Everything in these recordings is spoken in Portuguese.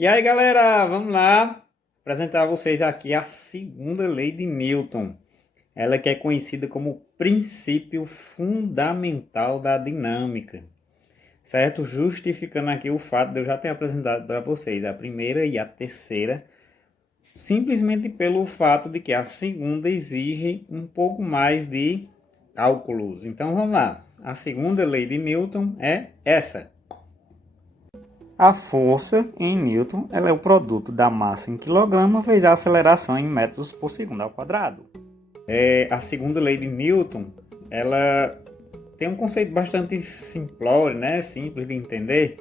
E aí, galera, vamos lá apresentar a vocês aqui a segunda lei de Newton. Ela que é conhecida como o princípio fundamental da dinâmica, certo? Justificando aqui o fato de eu já ter apresentado para vocês a primeira e a terceira, simplesmente pelo fato de que a segunda exige um pouco mais de cálculos. Então vamos lá. A segunda lei de Newton é essa. A força em Newton ela é o produto da massa em quilograma vezes a aceleração em metros por segundo ao quadrado. A segunda lei de Newton ela tem um conceito bastante simplório, né? Simples de entender,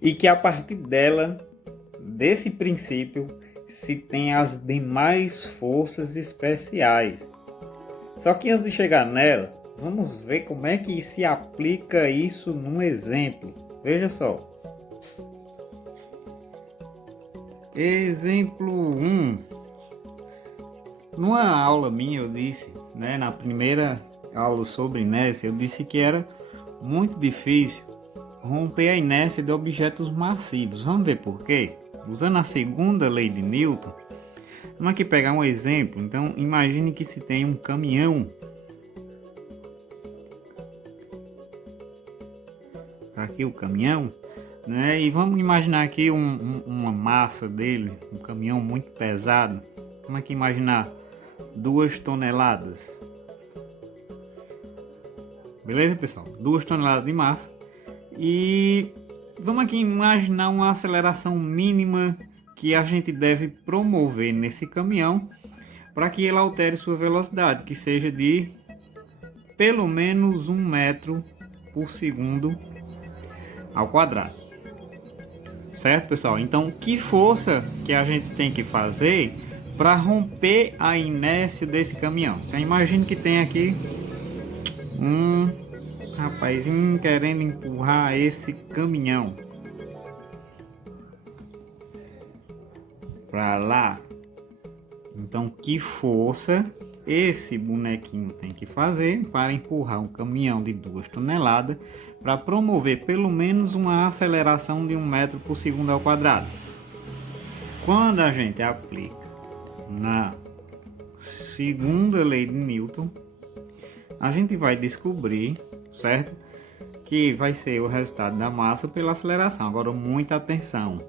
e que a partir dela, desse princípio, se tem as demais forças especiais. Só que antes de chegar nela, vamos ver como é que se aplica isso num exemplo. Veja só. Exemplo 1. Numa aula minha eu disse, né, na primeira aula sobre inércia, eu disse que era muito difícil romper a inércia de objetos massivos. Vamos ver por quê? Usando a segunda lei de Newton, vamos aqui pegar um exemplo. Então imagine que se tem um caminhão. Tá aqui o caminhão, né? E vamos imaginar aqui uma massa dele, um caminhão muito pesado. Vamos aqui imaginar 2 toneladas. Beleza, pessoal? 2 toneladas de massa. E vamos aqui imaginar uma aceleração mínima que a gente deve promover nesse caminhão para que ele altere sua velocidade, que seja de pelo menos 1 metro por segundo ao quadrado. Certo, pessoal? Então, que força que a gente tem que fazer para romper a inércia desse caminhão? Então, imagine que tem aqui um rapazinho querendo empurrar esse caminhão para lá. Então, que força esse bonequinho tem que fazer para empurrar um caminhão de 2 toneladas para promover pelo menos uma aceleração de 1 metro por segundo ao quadrado? Quando a gente aplica na segunda lei de Newton, a gente vai descobrir, certo, que vai ser o resultado da massa pela aceleração. Agora, muita atenção,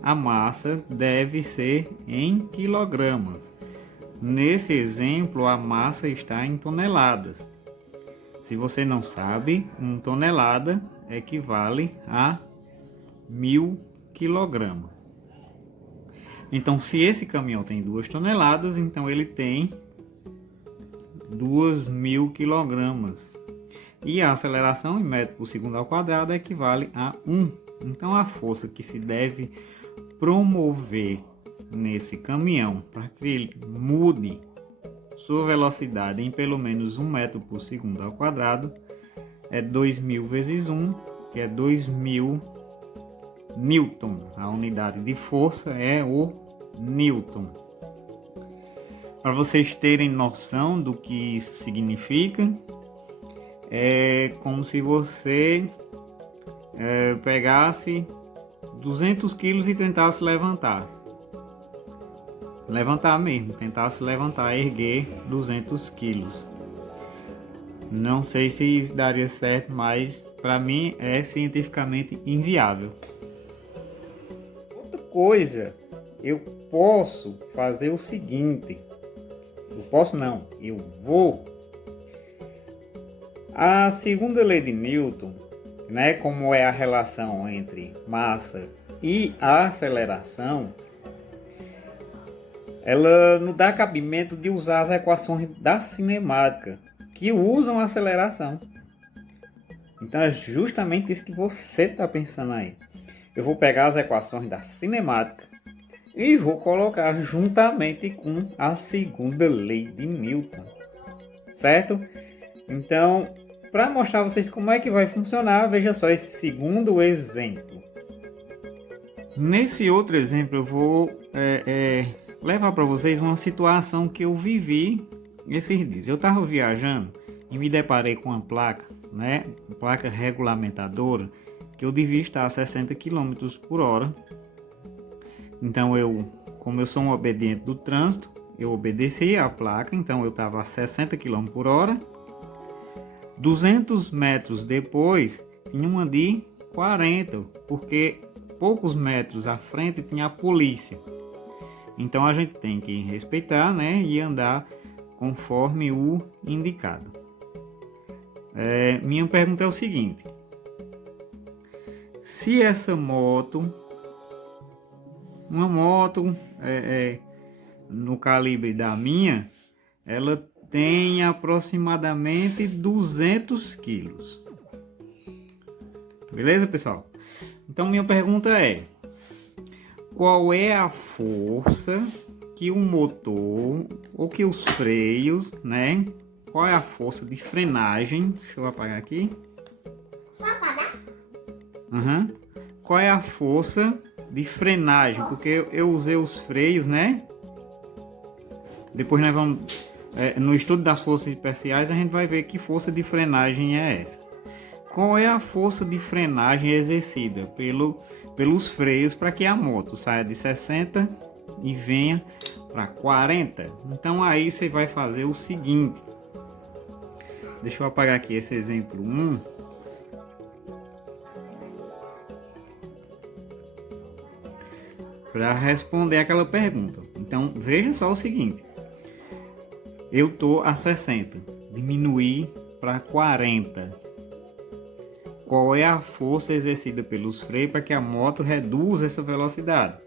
a massa deve ser em quilogramas. Nesse exemplo, a massa está em toneladas. Se você não sabe, 1 tonelada equivale a 1000 quilogramas. Então, se esse caminhão tem 2 toneladas, então ele tem 2000 quilogramas. E a aceleração em metro por segundo ao quadrado equivale a 1. Então, a força que se deve promover nesse caminhão para que ele mude sua velocidade em pelo menos 1 metro por segundo ao quadrado é 2000 vezes 1, que é 2000 Newton. A unidade de força é o Newton. Para vocês terem noção do que isso significa, é como se você pegasse 200 quilos e tentasse levantar. Levantar mesmo, tentasse levantar, erguer 200 quilos. Não sei se isso daria certo, mas para mim é cientificamente inviável. Outra coisa, eu posso fazer o seguinte. Eu posso não, eu vou. A segunda lei de Newton, né, como é a relação entre massa e aceleração, ela não dá cabimento de usar as equações da cinemática, que usam a aceleração. Então é justamente isso que você está pensando aí. Eu vou pegar as equações da cinemática e vou colocar juntamente com a segunda lei de Newton, certo? Então, para mostrar a vocês como é que vai funcionar, veja só esse segundo exemplo. Nesse outro exemplo eu vou levar para vocês uma situação que eu vivi esses dias. Eu estava viajando e me deparei com uma placa, né, uma placa regulamentadora, que eu devia estar a 60 km por hora Então como eu sou um obediente do trânsito, eu obedeci a placa, então eu estava a 60 km por hora. 200 metros depois, tinha uma de 40, porque poucos metros à frente tinha a polícia. Então a gente tem que respeitar, né, e andar conforme o indicado. Minha pergunta é o seguinte: se essa moto, uma moto no calibre da minha, ela tem aproximadamente 200 quilos. Beleza, pessoal? Então minha pergunta é: qual é a força que o motor ou que os freios, né? Qual é a força de frenagem? Deixa eu apagar aqui. Só apagar? Uhum. Qual é a força de frenagem? Porque eu usei os freios, né? Depois nós vamos no estudo das forças especiais, a gente vai ver que força de frenagem é essa. Qual é a força de frenagem exercida pelos freios para que a moto saia de 60 e venha para 40? Então aí você vai fazer o seguinte. Deixa eu apagar aqui esse exemplo 1. Para responder aquela pergunta. Então veja só o seguinte. Eu tô a 60, diminuir para 40. Qual é a força exercida pelos freios para que a moto reduza essa velocidade?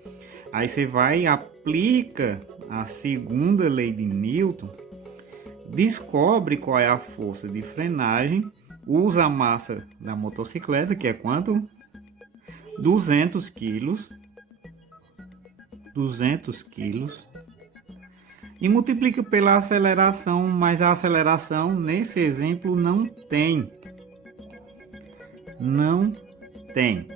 Aí você vai e aplica a segunda lei de Newton, descobre qual é a força de frenagem, usa a massa da motocicleta, que é quanto? 200 quilos. 200 quilos. E multiplica pela aceleração, mas a aceleração nesse exemplo não tem. Não tem.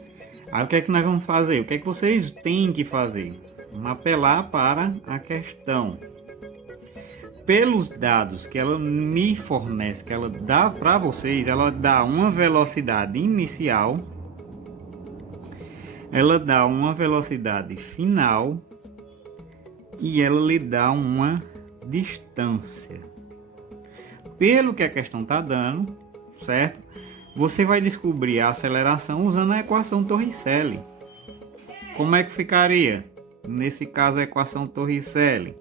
Aí o que é que nós vamos fazer? O que é que vocês têm que fazer? Vamos apelar para a questão. Pelos dados que ela me fornece, que ela dá para vocês, ela dá uma velocidade inicial, ela dá uma velocidade final e ela lhe dá uma distância. Pelo que a questão está dando, certo? Você vai descobrir a aceleração usando a equação Torricelli. Como é que ficaria? Nesse caso, a equação Torricelli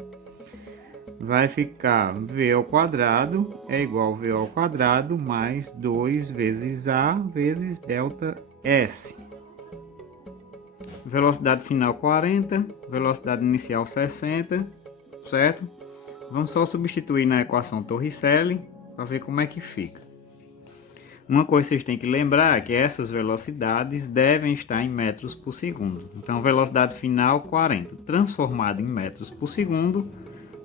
vai ficar v ao quadrado é igual a v ao quadrado mais 2 vezes a vezes delta s. Velocidade final 40, velocidade inicial 60, certo? Vamos só substituir na equação Torricelli para ver como é que fica. Uma coisa que vocês têm que lembrar é que essas velocidades devem estar em metros por segundo. Então, velocidade final 40, transformada em metros por segundo,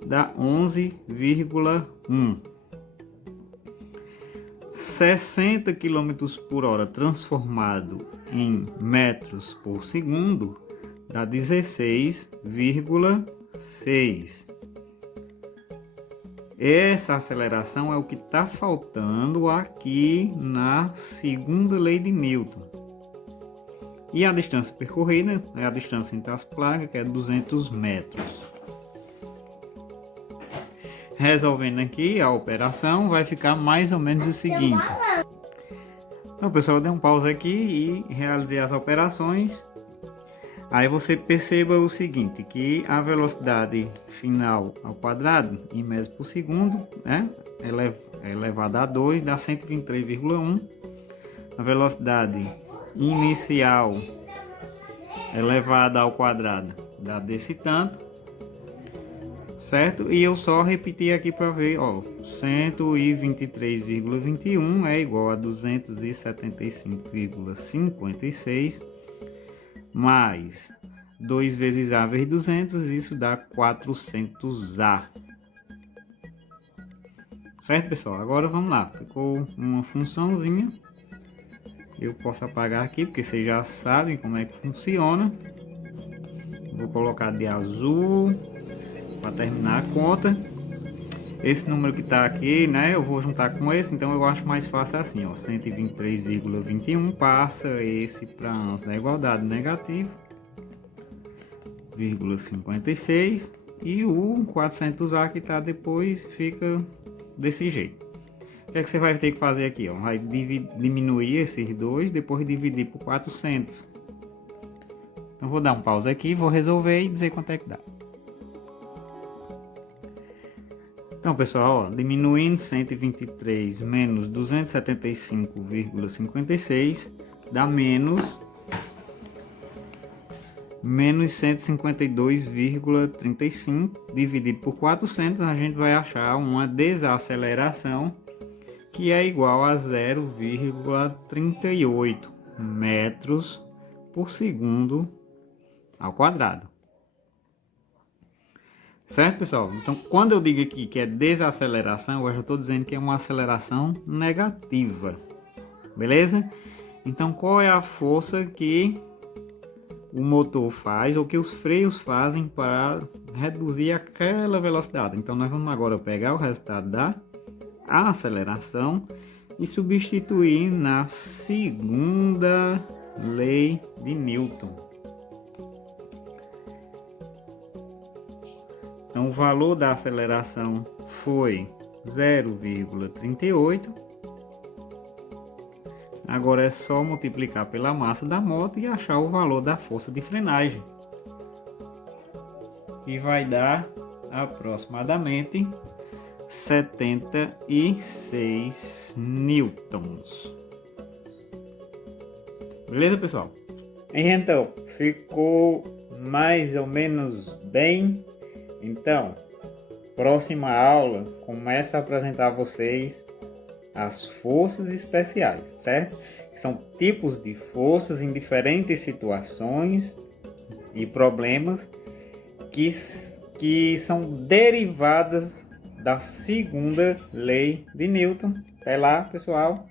dá 11,1. 60 km por hora transformado em metros por segundo dá 16,6. Essa aceleração é o que está faltando aqui na segunda lei de Newton. E a distância percorrida é a distância entre as placas, que é 200 metros. Resolvendo aqui a operação, vai ficar mais ou menos o seguinte. Então, pessoal, eu dei um pausa aqui e realizei as operações. Aí você perceba o seguinte, que a velocidade final ao quadrado em metros por segundo, né, elevada a 2 dá 123,1. A velocidade inicial elevada ao quadrado dá desse tanto, certo? E eu só repeti aqui para ver, ó, 123,21 é igual a 275,56 mais 2 vezes A vezes 200, isso dá 400A. Certo, pessoal? Agora vamos lá. Ficou uma funçãozinha. Eu posso apagar aqui, porque vocês já sabem como é que funciona. Vou colocar de azul para terminar a conta. Esse número que está aqui, né, eu vou juntar com esse, então eu acho mais fácil assim, ó, 123,21 passa esse para antes da igualdade negativo, 0,56 e o 400A que está depois fica desse jeito. O que é que você vai ter que fazer aqui? Ó? Vai diminuir esses dois, depois dividir por 400. Então vou dar um pause aqui, vou resolver e dizer quanto é que dá. Então pessoal, ó, diminuindo 123 menos 275,56 dá menos 152,35 dividido por 400, a gente vai achar uma desaceleração que é igual a 0,38 metros por segundo ao quadrado. Certo, pessoal? Então, quando eu digo aqui que é desaceleração, eu já estou dizendo que é uma aceleração negativa. Beleza? Então, qual é a força que o motor faz ou que os freios fazem para reduzir aquela velocidade? Então, nós vamos agora pegar o resultado da aceleração e substituir na segunda lei de Newton. Então, o valor da aceleração foi 0,38. Agora é só multiplicar pela massa da moto e achar o valor da força de frenagem. E vai dar aproximadamente 76 newtons. Beleza, pessoal? Então, ficou mais ou menos bem. Então, próxima aula começa a apresentar a vocês as forças especiais, certo? Que são tipos de forças em diferentes situações e problemas que são derivadas da segunda lei de Newton. Até lá, pessoal!